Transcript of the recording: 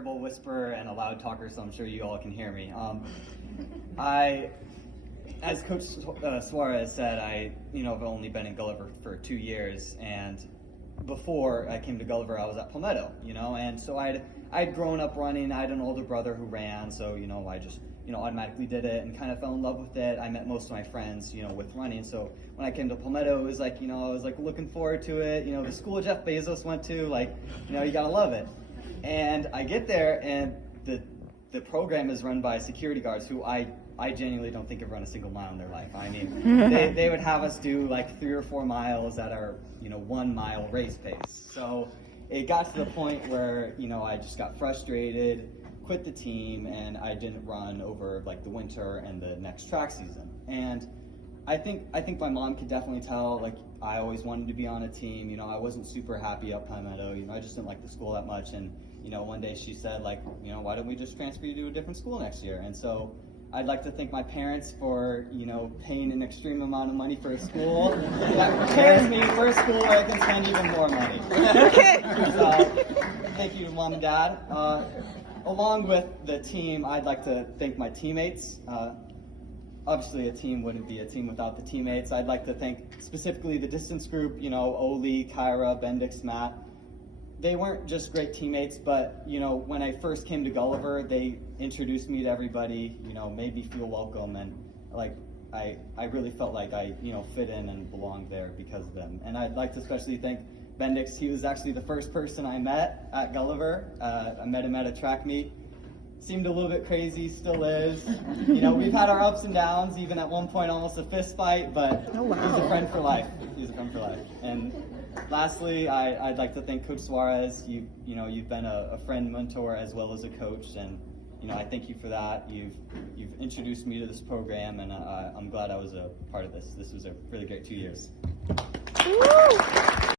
terrible whisperer and a loud talker, so I'm sure you all can hear me. As Coach Suarez said, I've only been in Gulliver for 2 years, and before I came to Gulliver, I was at Palmetto, and so I'd grown up running. I had an older brother who ran, so I just automatically did it and kind of fell in love with it. I met most of my friends, with running. So when I came to Palmetto, it was like, I was like looking forward to it. The school Jeff Bezos went to, you gotta love it. And I get there, and the program is run by security guards who I genuinely don't think have run a single mile in their life. I mean, they would have us do like 3 or 4 miles at our 1 mile race pace. So it got to the point where I just got frustrated, quit the team, and I didn't run over like the winter and the next track season. And I think my mom could definitely tell, like, I always wanted to be on a team. I wasn't super happy at Palmetto. I just didn't like the school that much. And one day she said, like, why don't we just transfer you to a different school next year? And so I'd like to thank my parents for, paying an extreme amount of money for a school that prepares me for a school where I can spend even more money. Okay. Thank you, Mom and Dad. Along with the team, I'd like to thank my teammates. Obviously, a team wouldn't be a team without the teammates. I'd like to thank specifically the distance group, Oli, Kyra, Bendix, Matt. They weren't just great teammates, but, when I first came to Gulliver, they introduced me to everybody, made me feel welcome, and, like, I really felt like I, fit in and belonged there because of them. And I'd like to especially thank Bendix. He was actually the first person I met at Gulliver. I met him at a track meet. Seemed a little bit crazy, still is. We've had our ups and downs, even at one point almost a fist fight, but Oh, wow. He's a friend for life. He's a friend for life. And lastly, I'd like to thank Coach Suarez. You've been a friend, mentor, as well as a coach, and I thank you for that. You've introduced me to this program, and I'm glad I was a part of this. This was a really great 2 years. Woo!